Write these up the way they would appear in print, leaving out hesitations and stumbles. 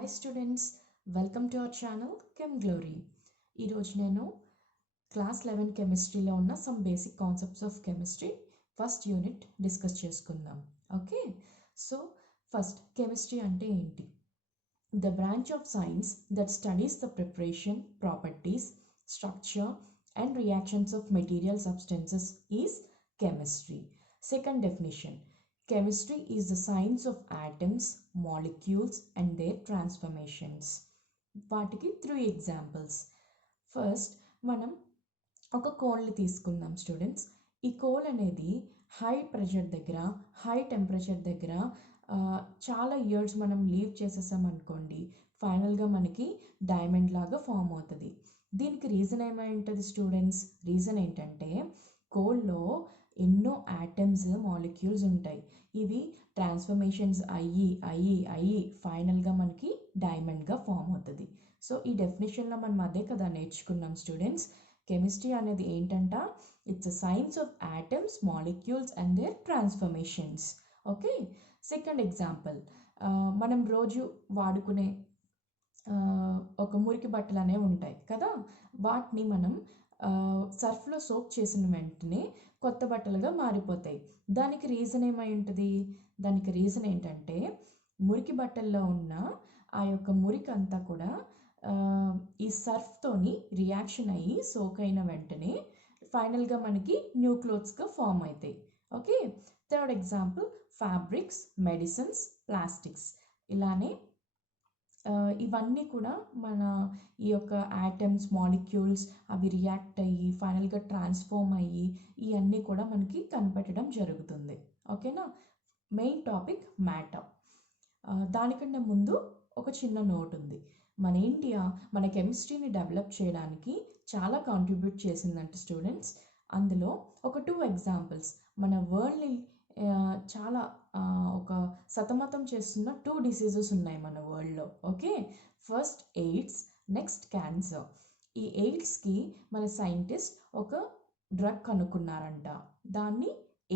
Hi students, welcome to our channel Chem Glory. ఈరోజు నేను class 11 కెమిస్ట్రీలో ఉన్న some basic concepts of chemistry first unit discuss చేసుకుందాం. Okay, so first chemistry అంటే ఏంటి? The branch of science that studies the preparation, properties, structure and reactions of material substances is chemistry. Second definition, chemistry is the science of atoms, molecules and their transformations. వాటికి 3 examples. First మనం ఒక కోల్ని తీసుకుందాం students. ఈ coal అనేది high pressure దగ్గర, high temperature దగ్గర చాలా years మనం లీవ్ చేసేసాం అనుకోండి, ఫైనల్గా మనకి డైమండ్ లాగా ఫామ్ అవుతుంది. దీనికి రీజన్ ఏమై ఉంటుంది స్టూడెంట్స్? రీజన్ ఏంటంటే కోల్లో ఎన్నో యాటమ్స్, మాలిక్యూల్స్ ఉంటాయి. ఇవి ట్రాన్స్ఫర్మేషన్స్ అయ్యి ఫైనల్గా మనకి డైమండ్గా ఫామ్ అవుతుంది. సో ఈ డెఫినేషన్లో మనం అదే కదా నేర్చుకున్నాం స్టూడెంట్స్. కెమిస్ట్రీ అనేది ఏంటంట? It's a science of atoms, molecules and their transformations. Okay, second example, మనం రోజు వాడుకునే ఒక మురికి బట్టలు అనేవి ఉంటాయి కదా, వాటిని మనం సర్ఫ్లో సోక్ చేసిన వెంటనే కొత్త బట్టలుగా మారిపోతాయి. దానికి రీజన్ ఏమై ఉంటుంది? దానికి రీజన్ ఏంటంటే మురికి బట్టల్లో ఉన్న ఆ యొక్క మురికి అంతా కూడా ఈ సర్ఫ్తోని రియాక్షన్ అయ్యి సోక్ అయిన వెంటనే ఫైనల్గా మనకి న్యూ క్లోత్స్గా ఫామ్ అవుతాయి. Okay, third example, fabrics, medicines, plastics. ఇలానే ఇవన్నీ కూడా మన ఈ యొక్క యాటమ్స్, మాలిక్యూల్స్ అవి రియాక్ట్ అయ్యి ఫైనల్గా ట్రాన్స్ఫార్మ్ అయ్యి ఇవన్నీ కూడా మనకి కనిపెట్టడం జరుగుతుంది. ఓకేనా? Main topic matter. దానికన్నా ముందు ఒక చిన్న నోట్ ఉంది. మన ఇండియా మన కెమిస్ట్రీని డెవలప్ చేయడానికి చాలా కాంట్రిబ్యూట్ చేసిందంట స్టూడెంట్స్. అందులో ఒక 2 ఎగ్జాంపుల్స్, మన వరల్డ్ని చాలా ఒక సతమతం చేస్తున్న 2 డిసీజెస్ ఉన్నాయి మన వరల్డ్లో. Okay, first AIDS, next cancer. ఈ ఎయిడ్స్కి మన సైంటిస్ట్ ఒక డ్రగ్ కనుక్కున్నారంట. దాన్ని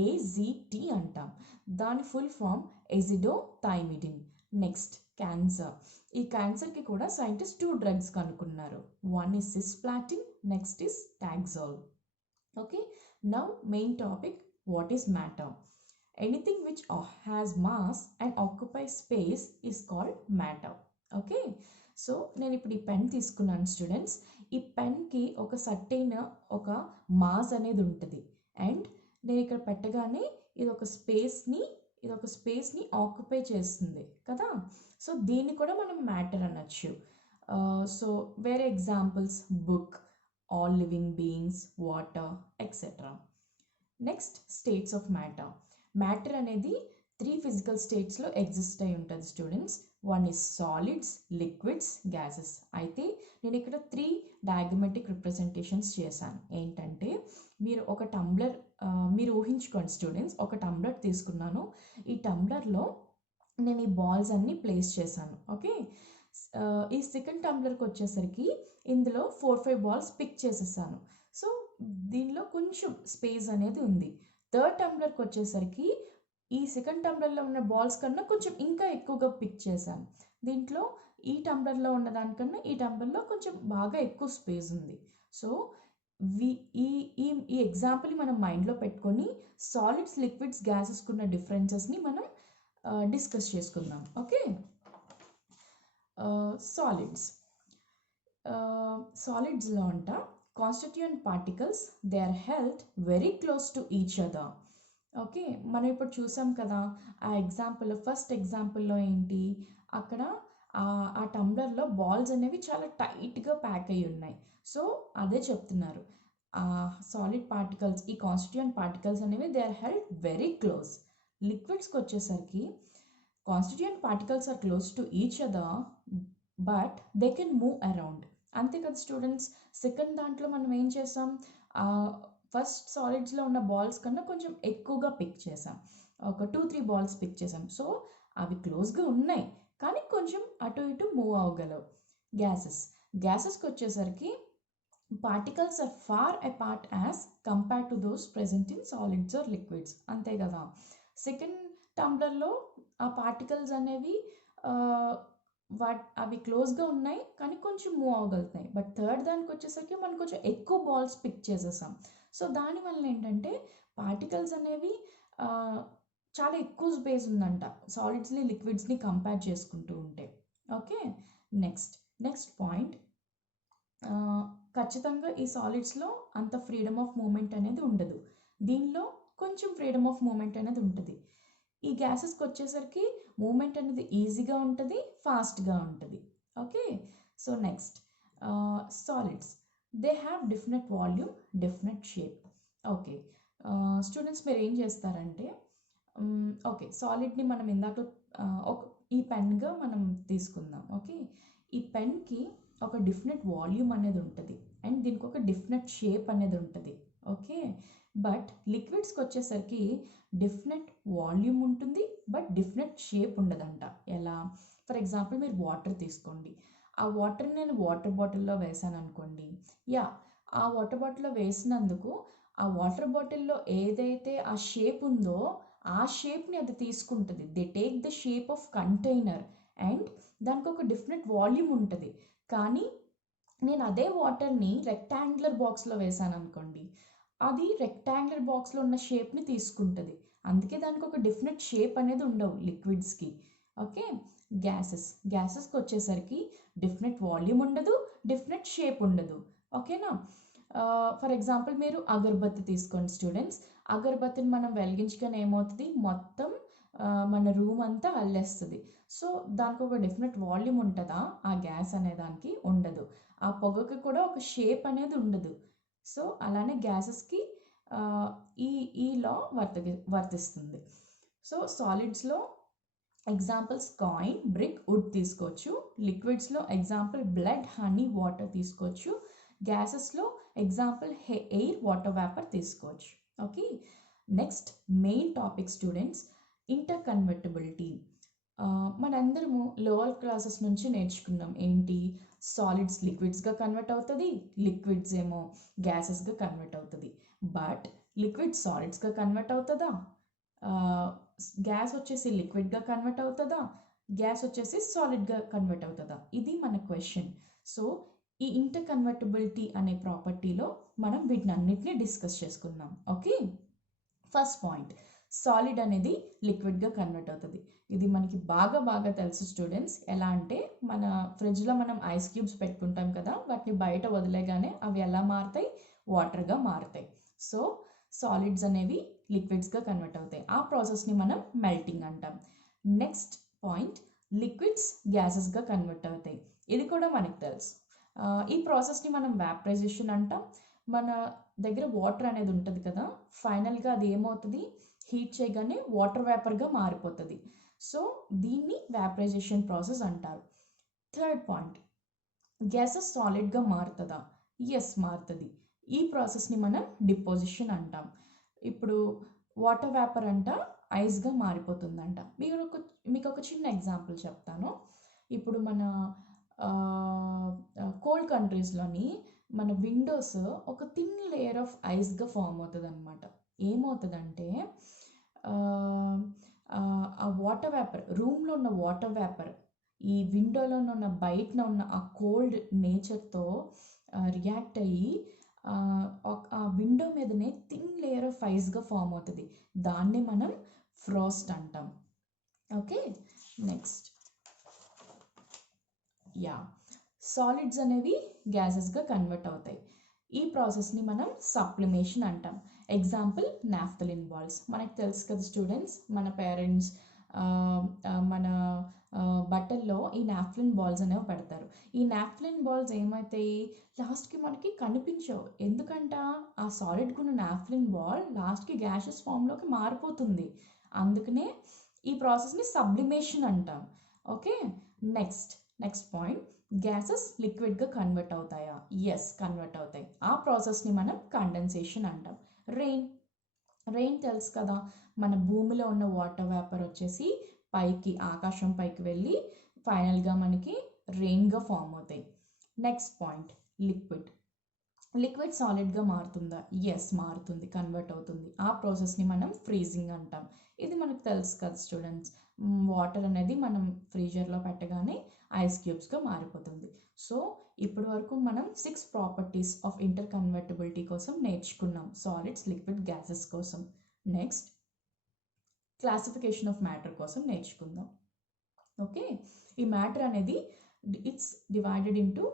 AZT అంటాం. దాని full form azidothymidine. Next cancer. ఈ క్యాన్సర్కి కూడా సైంటిస్ట్ 2 డ్రగ్స్ కనుక్కున్నారు. One is cisplatin, next is taxol. Okay, now main topic, what is matter? Anything which has mass and occupies space is called matter. Okay, so నేను ఇప్పుడు ఈ pen తీసుకున్నాను students. ఈ పెన్కి ఒక సర్టైన్ ఒక మాస్ అనేది ఉంటుంది. అండ్ నేను ఇక్కడ పెట్టగానే ఇది ఒక స్పేస్ని ఆక్యుపై చేస్తుంది కదా. సో దీన్ని కూడా మనం మ్యాటర్ అనొచ్చు. సో వేరే examples, book, all living beings, water etcetera. Next, states of matter. Matter అనేది 3 ఫిజికల్ స్టేట్స్లో ఎగ్జిస్ట్ అయి ఉంటుంది students. One is solids, liquids, gases. అయితే నేను ఇక్కడ 3 డయాగ్రమాటిక్ రిప్రజెంటేషన్స్ చేశాను. ఏంటంటే మీరు ఒక టంబ్లర్, మీరు ఊహించుకోండి స్టూడెంట్స్, ఒక టంబ్లర్ తీసుకున్నాను. ఈ టంబ్లర్లో నేను ఈ బాల్స్ అన్నీ ప్లేస్ చేశాను. ఓకే, ఈ సెకండ్ టంబ్లర్కి వచ్చేసరికి ఇందులో 4-5 బాల్స్ పిక్ చేసేసాను. సో దీనిలో కొంచెం స్పేస్ అనేది ఉంది. థర్డ్ టంబ్లర్కి వచ్చేసరికి ఈ సెకండ్ టంబ్లర్లో ఉన్న బాల్స్ కన్నా కొంచెం ఇంకా ఎక్కువగా పిక్ చేశాను. దీంట్లో ఈ టంబ్లర్లో ఉన్న దానికన్నా ఈ టంబ్లర్లో కొంచెం బాగా ఎక్కువ స్పేస్ ఉంది. సో ఈ ఎగ్జాంపుల్ మనం మైండ్లో పెట్టుకొని సాలిడ్స్, లిక్విడ్స్, గ్యాసెస్కి ఉన్న డిఫరెన్సెస్ని మనం డిస్కస్ చేసుకుందాం. ఓకే, సాలిడ్స్లో అంట constituent particles they are held very close to each other. Okay, మనం ఇప్పుడు చూసాం కదా ఆ ఎగ్జాంపుల్. ఫస్ట్ ఎగ్జాంపుల్లో ఏంటి, అక్కడ ఆ టంబ్లర్లో బాల్స్ అనేవి చాలా టైట్గా ప్యాక్ అయ్యి ఉన్నాయి. సో అదే చెప్తున్నారు, సాలిడ్ పార్టికల్స్, ఈ కాన్స్టిట్యూయెంట్ పార్టికల్స్ అనేవి they are held very close. లిక్విడ్స్కి వచ్చేసరికి constituent particles are close to each other but they can move around. అంతే కదా స్టూడెంట్స్. సెకండ్ దాంట్లో మనం ఏం చేసాం, ఫస్ట్ సాలిడ్స్లో ఉన్న బాల్స్ కన్నా కొంచెం ఎక్కువగా పిక్ చేసాం. ఒక 2-3 బాల్స్ పిక్ చేసాం. సో అవి క్లోజ్గా ఉన్నాయి కానీ కొంచెం అటు ఇటు మూవ్ అవ్వగలవు. గ్యాసెస్కి వచ్చేసరికి particles are far apart as compared to those present in solids or liquids. అంతే కదా. సెకండ్ టంబ్లర్లో ఆ పార్టికల్స్ అనేవి అవి క్లోజ్గా ఉన్నాయి కానీ కొంచెం మూవ్ అవ్వగలుగుతున్నాయి. బట్ థర్డ్ దానికి వచ్చేసరికి మనం కొంచెం ఎక్కువ బాల్స్ పిక్ చేసేసాం. సో దానివల్ల ఏంటంటే పార్టికల్స్ అనేవి చాలా ఎక్కువ స్పేస్ ఉందంట సాలిడ్స్ని లిక్విడ్స్ని కంపేర్ చేసుకుంటూ ఉంటే. ఓకే, నెక్స్ట్ పాయింట్, ఖచ్చితంగా ఈ సాలిడ్స్లో అంత ఫ్రీడమ్ ఆఫ్ మూమెంట్ అనేది ఉండదు. దీనిలో కొంచెం ఫ్రీడమ్ ఆఫ్ మూమెంట్ అనేది ఉంటుంది. ఈ గ్యాసెస్కి వచ్చేసరికి మూమెంట్ అనేది ఈజీగా ఉంటుంది, ఫాస్ట్గా ఉంటుంది. Okay, so next solids they have different volume, different shape. Okay, students మీరు ఏం చేస్తారంటే ఓకే సాలిడ్ని మనం ఇందాక ఈ పెన్గా మనం తీసుకుందాం. ఓకే, ఈ పెన్కి ఒక డిఫరెంట్ వాల్యూమ్ అనేది ఉంటుంది అండ్ దీనికి ఒక డిఫరెంట్ షేప్ అనేది ఉంటుంది. ఓకే, బట్ లిక్విడ్స్కి వచ్చేసరికి డిఫరెంట్ వాల్యూమ్ ఉంటుంది బట్ డిఫరెంట్ షేప్ ఉండదంట. ఎలా? ఫర్ ఎగ్జాంపుల్ మీరు వాటర్ తీసుకోండి. ఆ వాటర్ నేను వాటర్ బాటిల్లో వేసాను అనుకోండి. ఆ వాటర్ బాటిల్లో వేసినందుకు ఆ వాటర్ బాటిల్లో ఏదైతే ఆ షేప్ ఉందో ఆ షేప్ని అది తీసుకుంటుంది. They take the shape of container and దానికి ఒక డిఫరెంట్ వాల్యూమ్ ఉంటుంది. కానీ నేను అదే వాటర్ని రెక్టాంగులర్ బాక్స్లో వేసాను అనుకోండి, అది రెక్టాంగులర్ బాక్స్లో ఉన్న షేప్ని తీసుకుంటుంది. అందుకే దానికి ఒక డిఫరెంట్ షేప్ అనేది ఉండవు లిక్విడ్స్కి. ఓకే, గ్యాసెస్కి వచ్చేసరికి డిఫరెంట్ వాల్యూమ్ ఉండదు, డిఫరెంట్ షేప్ ఉండదు. ఓకేనా? ఫర్ ఎగ్జాంపుల్ మీరు అగరబత్తి తీసుకోండి స్టూడెంట్స్. అగరబత్తిని మనం వెలిగించగానే ఏమవుతుంది, మొత్తం మన రూమ్ అంతా అల్లేస్తుంది. సో దానికి ఒక డిఫరెంట్ వాల్యూమ్ ఉంటుందా? ఆ గ్యాస్ అనే దానికి ఉండదు. ఆ పొగకి కూడా ఒక షేప్ అనేది ఉండదు. సో అలానే గ్యాసెస్కి ఈ లా వర్తిస్తుంది. సో సాలిడ్స్లో ఎగ్జాంపుల్స్ కాయిన్, బ్రిక్, వుడ్ తీసుకోవచ్చు. లిక్విడ్స్లో ఎగ్జాంపుల్ బ్లడ్, హనీ, వాటర్ తీసుకోవచ్చు. గ్యాసెస్లో ఎగ్జాంపుల్ ఎయిర్, వాటర్ వేపర్ తీసుకోవచ్చు. Okay, next main topic students, interconvertibility. మనందరము లోవర్ క్లాసెస్ నుంచి నేర్చుకున్నాం. ఏంటి? సాలిడ్స్ లిక్విడ్స్గా కన్వర్ట్ అవుతుంది, లిక్విడ్స్ ఏమో గ్యాసెస్గా కన్వర్ట్ అవుతుంది. బట్ లిక్విడ్ సాలిడ్స్గా కన్వర్ట్ అవుతుందా? గ్యాస్ వచ్చేసి లిక్విడ్గా కన్వర్ట్ అవుతుందా? గ్యాస్ వచ్చేసి సాలిడ్గా కన్వర్ట్ అవుతుందా? ఇది మన క్వశ్చన్. సో ఈ ఇంటర్ కన్వర్టబిలిటీ అనే ప్రాపర్టీలో మనం వీటినన్నిటిని డిస్కస్ చేసుకుందాం. ఓకే, ఫస్ట్ పాయింట్, సాలిడ్ అనేది లిక్విడ్గా కన్వర్ట్ అవుతుంది. ఇది మనకి బాగా తెలుసు స్టూడెంట్స్. ఎలా అంటే మన ఫ్రిడ్జ్లో మనం ఐస్ క్యూబ్స్ పెట్టుకుంటాం కదా, వాటిని బయట వదిలేగానే అవి ఎలా మారుతాయి? వాటర్గా మారుతాయి. సో సాలిడ్స్ అనేవి లిక్విడ్స్గా కన్వర్ట్ అవుతాయి. ఆ ప్రాసెస్ని మనం మెల్టింగ్ అంటాం. నెక్స్ట్ పాయింట్, లిక్విడ్స్ గ్యాసెస్గా కన్వర్ట్ అవుతాయి. ఇది కూడా మనకు తెలుసు. ఈ ప్రాసెస్ని మనం వ్యాపరైజేషన్ అంటాం. మన దగ్గర వాటర్ అనేది ఉంటుంది కదా, ఫైనల్గా అది ఏమవుతుంది? హీట్ చేయగానే వాటర్ వేపర్గా మారిపోతుంది. సో దీన్ని వ్యాపరైజేషన్ ప్రాసెస్ అంటారు. థర్డ్ పాయింట్, గ్యాసెస్ సాలిడ్గా మారుతుందా? ఎస్, మారుతుంది. ఈ ప్రాసెస్ని మనం డిపోజిషన్ అంటాం. ఇప్పుడు వాటర్ వేపర్ అంట ఐస్గా మారిపోతుందంట. మీకు ఒక చిన్న ఎగ్జాంపుల్ చెప్తాను. ఇప్పుడు మన కోల్డ్ కంట్రీస్లోని మన విండోస్ ఒక థిన్ లేయర్ ఆఫ్ ఐస్గా ఫామ్ అవుతుంది అనమాట. ఏమవుతుందంటే ఆ వాటర్ వేపర్, రూమ్లో ఉన్న వాటర్ వేపర్ ఈ విండోలో ఉన్న బయటన ఉన్న ఆ కోల్డ్ నేచర్తో రియాక్ట్ అయ్యి ఆ విండో మీదనే థిన్ లేయర్ ఆఫ్ ఐస్గా ఫామ్ అవుతుంది. దాన్ని మనం ఫ్రాస్ట్ అంటాం. ఓకే, నెక్స్ట్ సాలిడ్స్ అనేవి గ్యాసెస్గా కన్వర్ట్ అవుతాయి. ఈ ప్రాసెస్ని మనం సబ్లిమేషన్ అంటాం. Example naphthalene balls. మనకు తెలుసు కదా స్టూడెంట్స్, మన పేరెంట్స్ మన బట్టల్లో ఈ నాఫ్థలిన్ బాల్స్ అనేవి పెడతారు. ఈ నాఫ్థలిన్ బాల్స్ ఏమవుతాయి? లాస్ట్కి మనకి కనిపించవు. ఎందుకంట? ఆ సాలిడ్గా ఉన్న నాఫ్థలిన్ బాల్ లాస్ట్కి గ్యాసెస్ ఫామ్లోకి మారిపోతుంది. అందుకనే ఈ ప్రాసెస్ని సబ్లిమేషన్ అంటాం. ఓకే, నెక్స్ట్ పాయింట్, గ్యాసెస్ లిక్విడ్గా కన్వర్ట్ అవుతాయా? ఎస్, కన్వర్ట్ అవుతాయి. ఆ ప్రాసెస్ని మనం కండెన్సేషన్ అంటాం. రెయిన్ తెలుసు కదా, మన భూమిలో ఉన్న వాటర్ వేపర్ వచ్చేసి పైకి, ఆకాశం పైకి వెళ్ళి ఫైనల్గా మనకి రెయిన్గా ఫామ్ అవుతాయి. నెక్స్ట్ పాయింట్, లిక్విడ్ సాలిడ్గా మారుతుందా? ఎస్, మారుతుంది, కన్వర్ట్ అవుతుంది. ఆ ప్రాసెస్ని మనం ఫ్రీజింగ్ అంటాం. ఇది మనకు తెలుసు కదా స్టూడెంట్స్. వాటర్ అనేది మనం ఫ్రీజర్లో పెట్టగానే ఐస్ క్యూబ్స్గా మారిపోతుంది. సో ఇప్పటి వరకు మనం 6 ప్రాపర్టీస్ ఆఫ్ ఇంటర్ కన్వర్టబిలిటీ కోసం నేర్చుకున్నాం, సాలిడ్స్, లిక్విడ్, గ్యాసెస్ కోసం. నెక్స్ట్ క్లాసిఫికేషన్ ఆఫ్ మ్యాటర్ కోసం నేర్చుకుందాం. ఓకే, ఈ మ్యాటర్ అనేది ఇట్స్ డివైడెడ్ ఇంటూ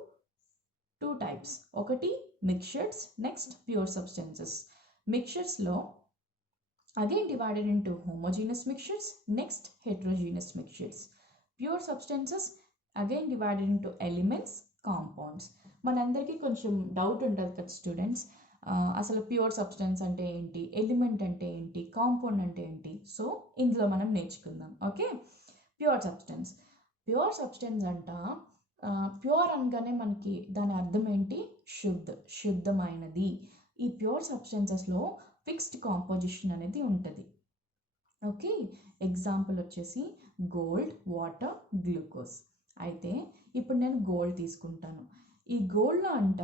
2 టైప్స్. ఒకటి మిక్చర్స్, నెక్స్ట్ ప్యూర్ సబ్స్టెన్సెస్. మిక్చర్స్లో again divided into homogeneous mixtures, next heterogeneous mixtures. Pure substances again divided into elements, compounds. మనందరికీ కొంచెం doubt ఉంటుంది కదా స్టూడెంట్స్, అసలు ప్యూర్ సబ్స్టెన్స్ అంటే ఏంటి, ఎలిమెంట్ అంటే ఏంటి, కాంపౌండ్ అంటే ఏంటి. సో ఇందులో మనం నేర్చుకుందాం. Okay, pure substance. Pure substance అంట, ప్యూర్ అనగానే మనకి దాని అర్థం ఏంటి, శుద్ధమైనది. ఈ ప్యూర్ సబ్స్టెన్సెస్లో ఫిక్స్డ్ కాంపోజిషన్ అనేది ఉంటుంది. ఓకే, ఎగ్జాంపుల్ వచ్చేసి గోల్డ్, వాటర్, గ్లూకోజ్. అయితే ఇప్పుడు నేను గోల్డ్ తీసుకుంటాను. ఈ గోల్డ్లో అంట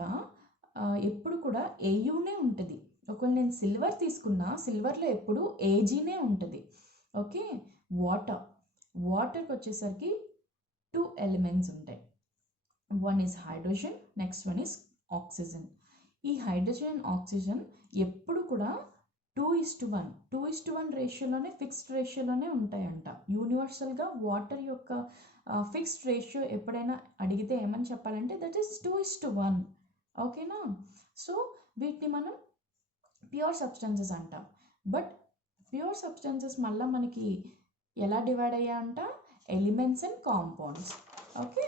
ఎప్పుడు కూడా ఏయునే ఉంటుంది. ఒకవేళ నేను సిల్వర్ తీసుకున్నా, సిల్వర్లో ఎప్పుడు ఏజీనే ఉంటుంది. ఓకే, వాటర్కి వచ్చేసరికి 2 ఎలిమెంట్స్ ఉంటాయి. One is hydrogen, next one is oxygen. ఈ హైడ్రోజన్ అండ్ ఆక్సిజన్ ఎప్పుడు కూడా 2:1 రేషియోలోనే, ఫిక్స్డ్ రేషియోలోనే ఉంటాయంట. యూనివర్సల్గా వాటర్ యొక్క ఫిక్స్డ్ రేషియో ఎప్పుడైనా అడిగితే ఏమని చెప్పాలంటే దట్ ఈస్ 2:1. ఓకేనా. సో వీటిని మనం ప్యూర్ సబ్స్టెన్సెస్ అంటాం. బట్ ప్యూర్ సబ్స్టెన్సెస్ మళ్ళీ మనకి ఎలా డివైడ్ అయ్యాయంట, elements and compounds. Okay,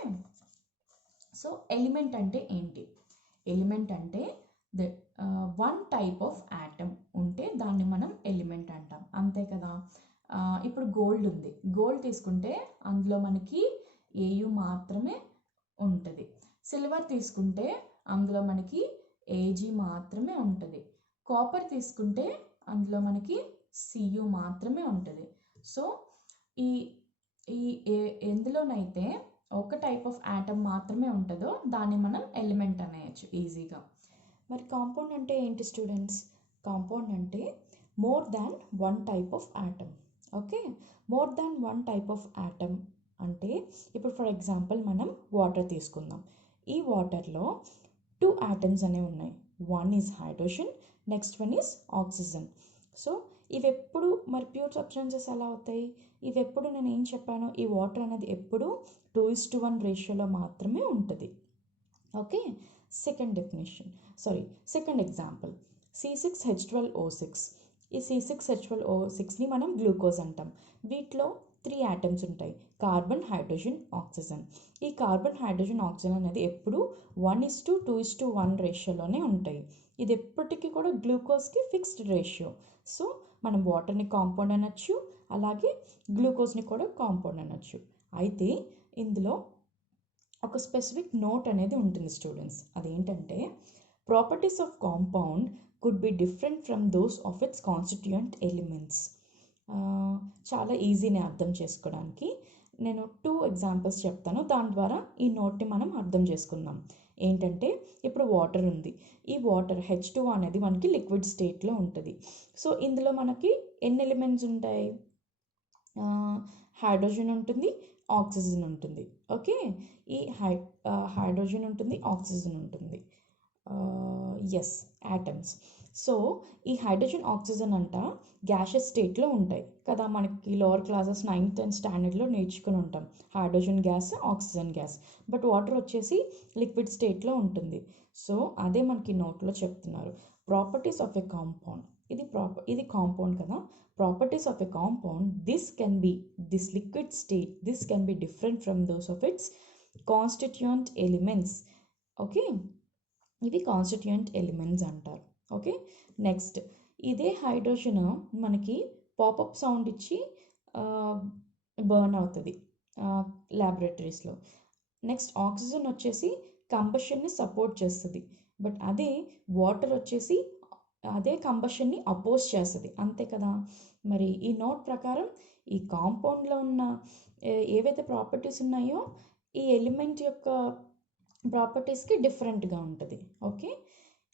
so element అంటే ఏంటి, ఎలిమెంట్ అంటే వన్ టైప్ ఆఫ్ యాటమ్ ఉంటే దాన్ని మనం ఎలిమెంట్ అంటాం, అంతే కదా. ఇప్పుడు గోల్డ్ ఉంది, గోల్డ్ తీసుకుంటే అందులో మనకి ఏయు మాత్రమే ఉంటుంది. సిల్వర్ తీసుకుంటే అందులో మనకి ఏజీ మాత్రమే ఉంటుంది. కాపర్ తీసుకుంటే అందులో మనకి సియు మాత్రమే ఉంటుంది. సో ఈ ఈ ఎందులోనైతే ఒక టైప్ ఆఫ్ యాటమ్ మాత్రమే ఉంటుందో దాన్ని మనం ఎలిమెంట్ అనేయచ్చు ఈజీగా. మరి కాంపౌండ్ అంటే ఏంటి స్టూడెంట్స్? కాంపౌండ్ అంటే more than one type of atom. Okay, more than one type of atom అంటే ఇప్పుడు ఫర్ ఎగ్జాంపుల్ మనం వాటర్ తీసుకుందాం. ఈ వాటర్లో 2 యాటమ్స్ అనేవి ఉన్నాయి. One is hydrogen, next one is oxygen. So ఇవి ఎప్పుడు మరి ప్యూర్ సబ్స్టెన్సెస్ ఎలా అవుతాయి? ఇవి ఎప్పుడు నేను ఏం చెప్పాను, ఈ వాటర్ అనేది ఎప్పుడు 2:1 రేషియోలో మాత్రమే ఉంటుంది. Okay, second example C6H12O6. ఈ C6H12O6ని మనం గ్లూకోజ్ అంటాం. వీటిలో 3 యాటమ్స్ ఉంటాయి, కార్బన్, హైడ్రోజన్, ఆక్సిజన్. ఈ కార్బన్, హైడ్రోజన్, ఆక్సిజన్ అనేది ఎప్పుడు 1:2:1 రేషియోలోనే ఉంటాయి. ఇది ఎప్పటికీ కూడా గ్లూకోజ్కి ఫిక్స్డ్ రేషియో. సో మనం వాటర్ని కాంపౌండ్ అనొచ్చు, అలాగే గ్లూకోజ్ని కూడా కాంపౌండ్ అనొచ్చు. అయితే ఇందులో ఒక స్పెసిఫిక్ నోట్ అనేది ఉంటుంది స్టూడెంట్స్. అదేంటంటే properties of compound could be different from those of it's constituent elements. చాలా ఈజీనే అర్థం చేసుకోవడానికి. నేను 2 ఎగ్జాంపుల్స్ చెప్తాను, దాని ద్వారా ఈ నోట్ని మనం అర్థం చేసుకుందాం. ఏంటంటే ఇప్పుడు వాటర్ ఉంది, ఈ వాటర్ H2 అనేది మనకి లిక్విడ్ స్టేట్లో ఉంటుంది. సో ఇందులో మనకి ఎన్ని ఎలిమెంట్స్ ఉంటాయి? హైడ్రోజన్ ఉంటుంది, ఆక్సిజన్ ఉంటుంది. ఓకే, ఈ హైడ్రోజన్ ఉంటుంది, ఆక్సిజన్ ఉంటుంది, ఎస్ యాటమ్స్. సో ఈ హైడ్రోజన్, ఆక్సిజన్ అంట గ్యాషెస్ స్టేట్లో ఉంటాయి కదా. మనకి లోవర్ క్లాసెస్ 9th and స్టాండర్డ్లో నేర్చుకుని ఉంటాం hydrogen gas, oxygen gas. But water వచ్చేసి లిక్విడ్ స్టేట్లో ఉంటుంది. సో అదే మనకి నోట్లో చెప్తున్నారు, ప్రాపర్టీస్ ఆఫ్ ఎ కాంపౌండ్. ఇది కాంపౌండ్ కదా. Properties of a compound, this liquid state, this can be different from those of its constituent elements. Okay, ఇవి కాన్స్టిట్యూయెంట్ ఎలిమెంట్స్ అంటారు. ఓకే, నెక్స్ట్ ఇదే హైడ్రోజన్ మనకి పాపప్ సౌండ్ ఇచ్చి బర్న్ అవుతుంది ల్యాబొరేటరీస్లో. Next oxygen వచ్చేసి కంబషన్ని support చేస్తుంది. బట్ అదే వాటర్ వచ్చేసి అదే కంబషన్ని అపోజ్ చేస్తుంది, అంతే కదా. మరి ఈ నోట్ ప్రకారం ఈ కాంపౌండ్లో ఉన్న ఏవైతే ప్రాపర్టీస్ ఉన్నాయో ఈ ఎలిమెంట్ యొక్క ప్రాపర్టీస్కి డిఫరెంట్గా ఉంటుంది. Okay,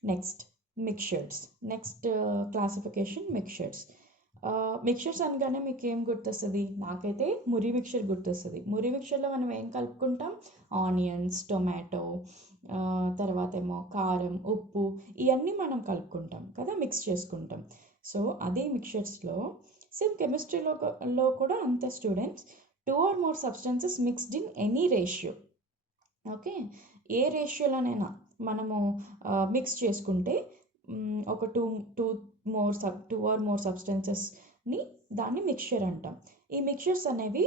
next classification mixtures. Mixtures అనగానే మీకు ఏం గుర్తొస్తుంది? నాకైతే మురి మిక్చర్ గుర్తొస్తుంది. మురి మిక్చర్లో మనం ఏం కలుపుకుంటాం? ఆనియన్స్, టొమాటో, తర్వాత ఏమో కారం, ఉప్పు ఇవన్నీ మనం కలుపుకుంటాం కదా, మిక్స్ చేసుకుంటాం. సో అదే మిక్చర్స్లో సేమ్ కెమిస్ట్రీలో కూడా అంతే students. 2 or more substances mixed in any ratio. Okay, ఏ రేషియోలోనైనా మనము మిక్స్ చేసుకుంటే ఒక టూ ఆర్ మోర్ సబ్స్టెన్సెస్ని దాన్ని మిక్చర్ అంటాం. ఈ మిక్చర్స్ అనేవి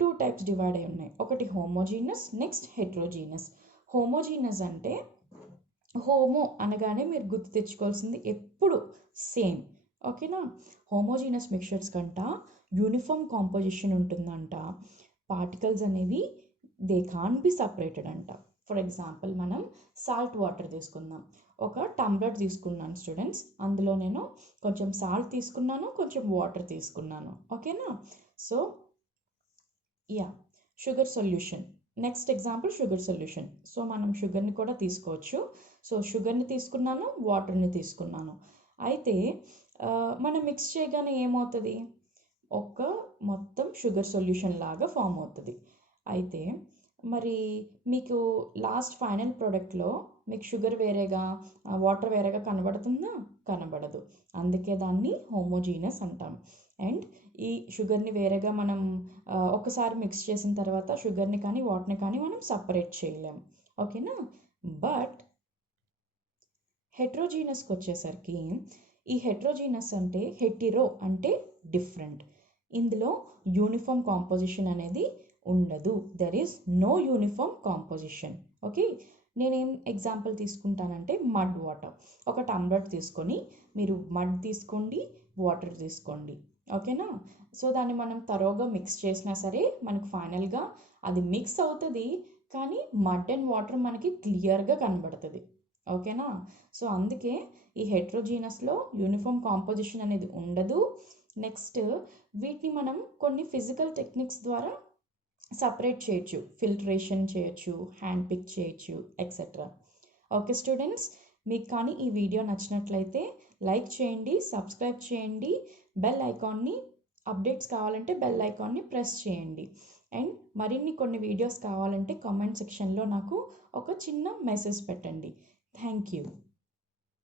2 టైప్స్ డివైడ్ అయి ఉన్నాయి. ఒకటి హోమోజీనస్, నెక్స్ట్ హెట్రోజీనస్. హోమోజీనస్ అంటే హోమో అనగానే మీరు గుర్తు తెచ్చుకోవాల్సింది ఎప్పుడు సేమ్. ఓకేనా? హోమోజీనస్ మిక్చర్స్ కంట యూనిఫామ్ కాంపోజిషన్ ఉంటుందంట. పార్టికల్స్ అనేవి దే కాన్ బి సపరేటెడ్ అంట. ఫర్ ఎగ్జాంపుల్ మనం సాల్ట్ వాటర్ తీసుకుందాం. ఒక టంబ్లర్ తీసుకున్నాను స్టూడెంట్స్, అందులో నేను కొంచెం సాల్ట్ తీసుకున్నాను, కొంచెం వాటర్ తీసుకున్నాను. ఓకేనా? So yeah, sugar solution. Next example sugar solution. So మనం షుగర్ని కూడా తీసుకోవచ్చు. సో షుగర్ని తీసుకున్నాను, వాటర్ని తీసుకున్నాను. అయితే మనం మిక్స్ చేయగానే ఏమవుతుంది? ఒక మొత్తం షుగర్ సొల్యూషన్ లాగా ఫామ్ అవుతుంది. అయితే మరి మీకు లాస్ట్ ఫైనల్ ప్రోడక్ట్లో మీకు షుగర్ వేరేగా వాటర్ వేరేగా కనబడుతుందా? కనబడదు. అందుకే దాన్ని హోమోజీనస్ అంటాం. అండ్ ఈ షుగర్ని వేరేగా మనం ఒకసారి మిక్స్ చేసిన తర్వాత షుగర్ని కానీ వాటర్ని కానీ మనం సపరేట్ చేయలేం. ఓకేనా? బట్ హెట్రోజీనస్కి వచ్చేసరికి ఈ హెట్రోజీనస్ అంటే హెటిరో అంటే డిఫరెంట్. ఇందులో యూనిఫామ్ కాంపోజిషన్ అనేది ఉండదు. There is no uniform composition. Okay, నేనేం ఎగ్జాంపుల్ తీసుకుంటానంటే మడ్ వాటర్. ఒక టంబ్లర్ తీసుకొని మీరు మడ్ తీసుకోండి, వాటర్ తీసుకోండి. ఓకేనా? సో దాన్ని మనం తరోగా మిక్స్ చేసినా సరే మనకు ఫైనల్గా అది మిక్స్ అవుతుంది, కానీ మడ్ అండ్ వాటర్ మనకి క్లియర్గా కనబడుతుంది. ఓకేనా? సో అందుకే ఈ హెట్రోజీనస్లో యూనిఫామ్ కాంపోజిషన్ అనేది ఉండదు. నెక్స్ట్ వీటిని మనం కొన్ని ఫిజికల్ టెక్నిక్స్ ద్వారా సపరేట్ చేయొచ్చు. ఫిల్టరేషన్ చేయొచ్చు, హ్యాండ్ పిక్ చేయొచ్చు, ఎక్సెట్రా. ఓకే స్టూడెంట్స్, మీకు కానీ ఈ వీడియో నచ్చినట్లయితే లైక్ చేయండి, సబ్స్క్రైబ్ చేయండి, బెల్ ఐకాన్ని అప్డేట్స్ కావాలంటే బెల్ ఐకాన్ని ప్రెస్ చేయండి. అండ్ మరిన్ని కొన్ని వీడియోస్ కావాలంటే కామెంట్ సెక్షన్లో నాకు ఒక చిన్న మెసేజ్ పెట్టండి. Thank you.